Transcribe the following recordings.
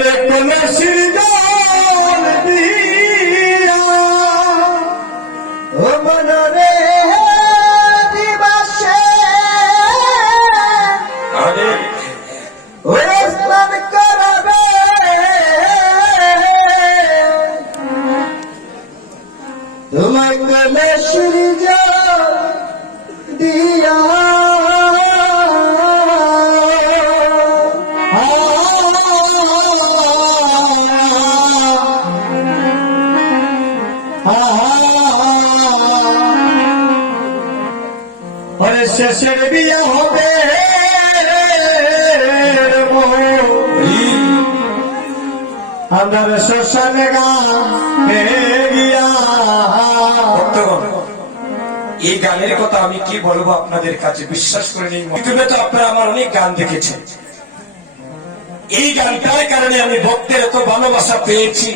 ওরে কলসির জল দিয়া ও মনরে দিবাসে আরে ওরে স্নান করাবে তোমার কলসির জল দিয়া শেষের বিয়ে হবে আমার শ্মশানে গিয়া। ভক্তগণ, এই গানের কথা আমি কি বলবো আপনাদের কাছে, বিশ্বাস করে নিন। ইউটিউবে তো আপনারা আমার অনেক গান দেখেছেন। এই গানটার কারণে আমি ভক্তের এত ভালোবাসা পেয়েছি,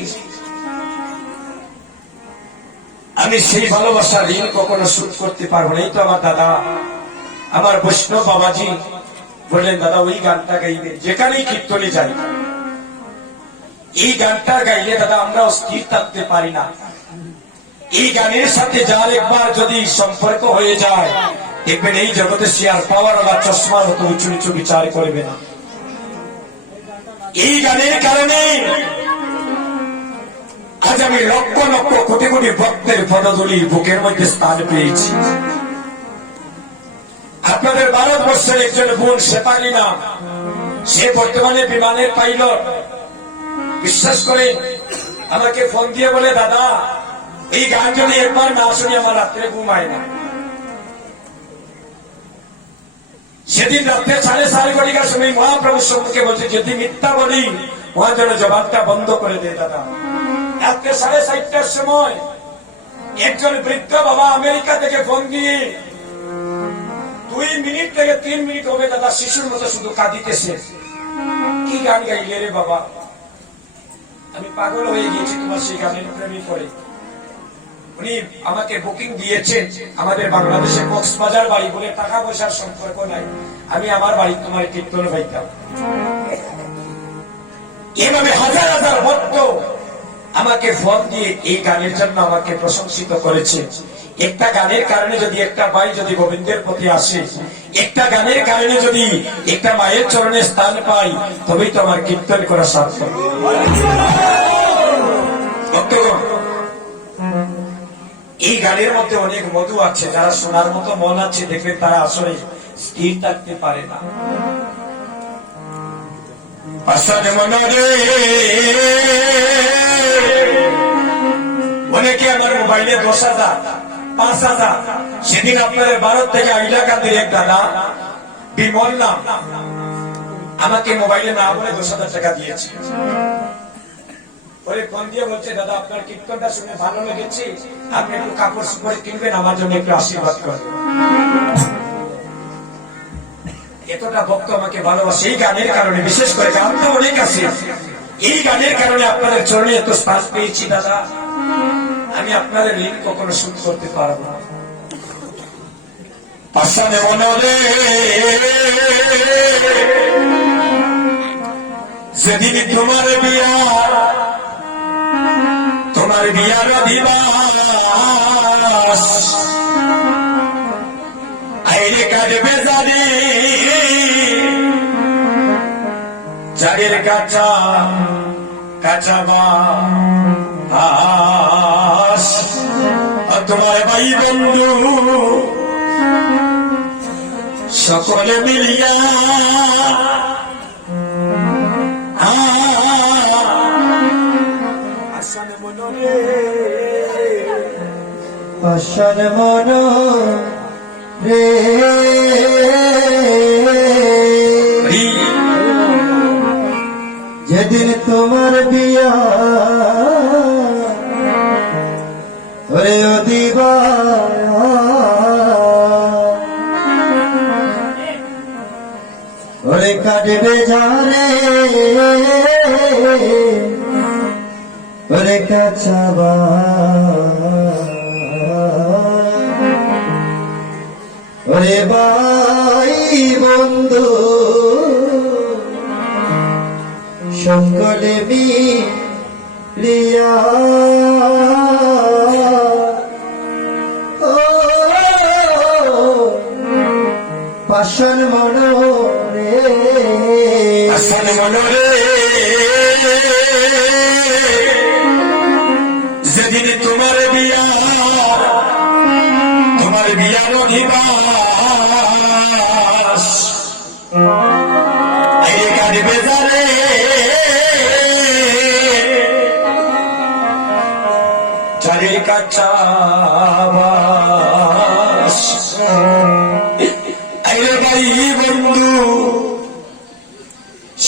আমি সেই ভালোবাসার ঋণ কখনো শোধ করতে পারবো না। এই তো আমার দাদা, আমার বৈষ্ণব বাবাজি বললেন, দাদা ওই গানটা গাইবে, যেখানেই কীর্তনে যাই এই গানটা গাইলে দাদা আমরা স্থির থাকতে পারি না। এই গানের সাথে যার একবার যদি সম্পর্ক হয়ে যায়, দেখবেন এই জগতে সে আর পাওয়ার বা চশমার মতো উঁচু নিচু বিচার করবে না। এই গানের কারণে আজ আমি লক্ষ লক্ষ কোটি কোটি ভক্তের পদধূলির বুকের মধ্যে স্থান পেয়েছি। আপনাদের ভারতবর্ষের একজন বোন শেফালিনা, সে বর্তমানে বিমানের পাইলট। বিশ্বাস করে আমাকে ফোন দিয়ে বলে, দাদা এই গান যদি একবার না শুনি আমার রাত্রে ঘুম হয় না। সেদিন রাত্রে 4:30 ঘটিকার সময় মহাপ্রভুর সম্মুখে বলছে, যদি মিথ্যা বলি ওর জন্য জবাবটা বন্ধ করে দে। দাদা রাত্রে 4:30টার সময় একজন বৃদ্ধ বাবা আমেরিকা থেকে ফোন দিয়ে 2 মিনিট থেকে 3 মিনিট হবে দাদা শিশুর মতো শুধু কাঁদিতেছে। কি গান গাইলে রে বাবা, আমি পাগল হয়ে গিয়েছি তোমার সেই গানের প্রেমী করে। উনি আমাকে বুকিং দিয়েছেন আমাদের বাংলাদেশে কক্সবাজার বাড়ি, বলে টাকা পয়সার সম্পর্ক নাই, আমি আমার বাড়ি তোমার কীর্তন গাইতাম। এভাবে হাজার হাজার ভক্ত আমাকে ফোন দিয়ে এই গানের জন্য আমাকে প্রশংসিত করেছে। একটা গানের কারণে যদি একটা ভাই যদি গোবিন্দের প্রতি আসে, একটা গানের কারণে যদি একটা মায়ের চরণে স্থান পাই, তবেই তো আমার কীর্তন করা সার্থক। এই গানের মধ্যে অনেক মধু আছে, যারা শোনার মতো মন আছে দেখবেন তারা আসলে স্থির থাকতে পারে না। অনেকে আমার মোবাইলে 10,000 5,000, সেদিন আপনাদের ভারত থেকে আইলাকান্দির এক দাদা বিমল নাম আমাকে মোবাইলে না বলে 10,000 টাকা দিয়েছে। ওরে ফোন দিয়ে বলছে, দাদা আপনার কীর্তনটা শুনে ভালো লেগেছে, আপনি একটু কাপড় সুপড় কিনবেন, আমার জন্য একটু আশীর্বাদ করবেন। এতটা ভক্ত আমাকে ভালোবাসে এই গানের কারণে। বিশেষ করে গান তো অনেক আছে, এই গানের কারণে আপনাদের চরণে এত স্থান পেয়েছি দাদা, আমি আপনাদের ঋণ কখনো শোধ করতে পারবো না। পাশানে মনে যেদিন তোমার বিয়া, তোমার বিয়ার দিবাস আইরে কাটবে জানি চারের কাঁচা কাঁচা বাস, তোমার ভাই বন্ধু সকলে মিলিয়া আশান মন রে যেদিন তোমার বিয়া ওরে ও দিবা ওরে কাটবে ঝারে ওরে কাছাবা ওরে ভাই বন্ধু সকলে মিলিয়া পাষাণ মনোরে আসন মনরে যেদিন তোমার বিয়ার অধিবাস আইরে কাটবে যারে চারে কাছাবাস আইরে ভাই বন্ধু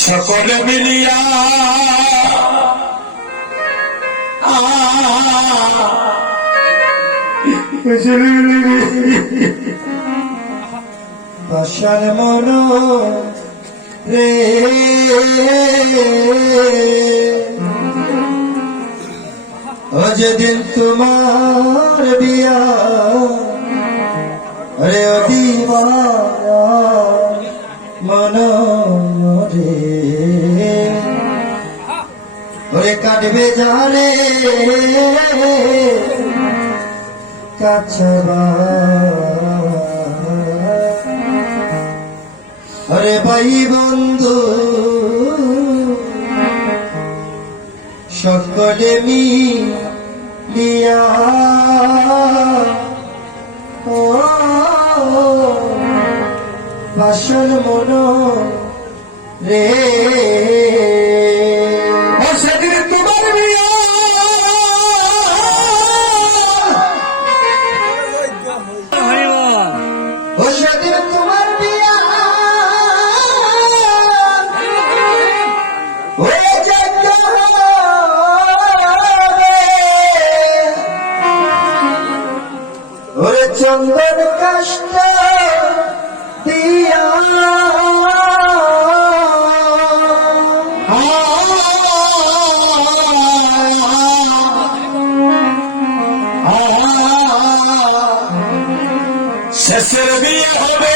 সকলে মিলিয়া পাষাণ মনোরে ও যেদিন তোমার বিয়া রে ও দিবানা মনোরে ওরে কাটবে যারে কাছবা আরে ভাই বন্ধু সকলে মিলিয়া ও পাষাণ মনোরে সেদিন তোমার বিয়া ও সেদিন তোমার বিয়া হয়ে যেতে হবে। ওরে চন্দন কাষ্ট দিয়া শেষের বিয়ে হবে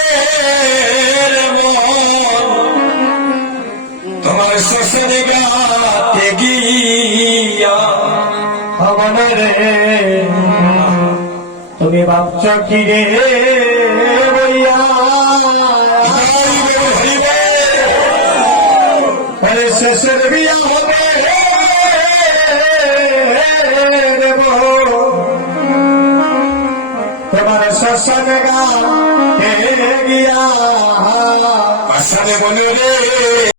রে মন, তোমার শ্বশুর গাতে গিয়া হবনা রে তুমি ভাবছ কি রে বইয়া আরে শেষের বিয়া হবে রে বউ, তোমার শ্মশান গা গিয়া পাশানে মনে রে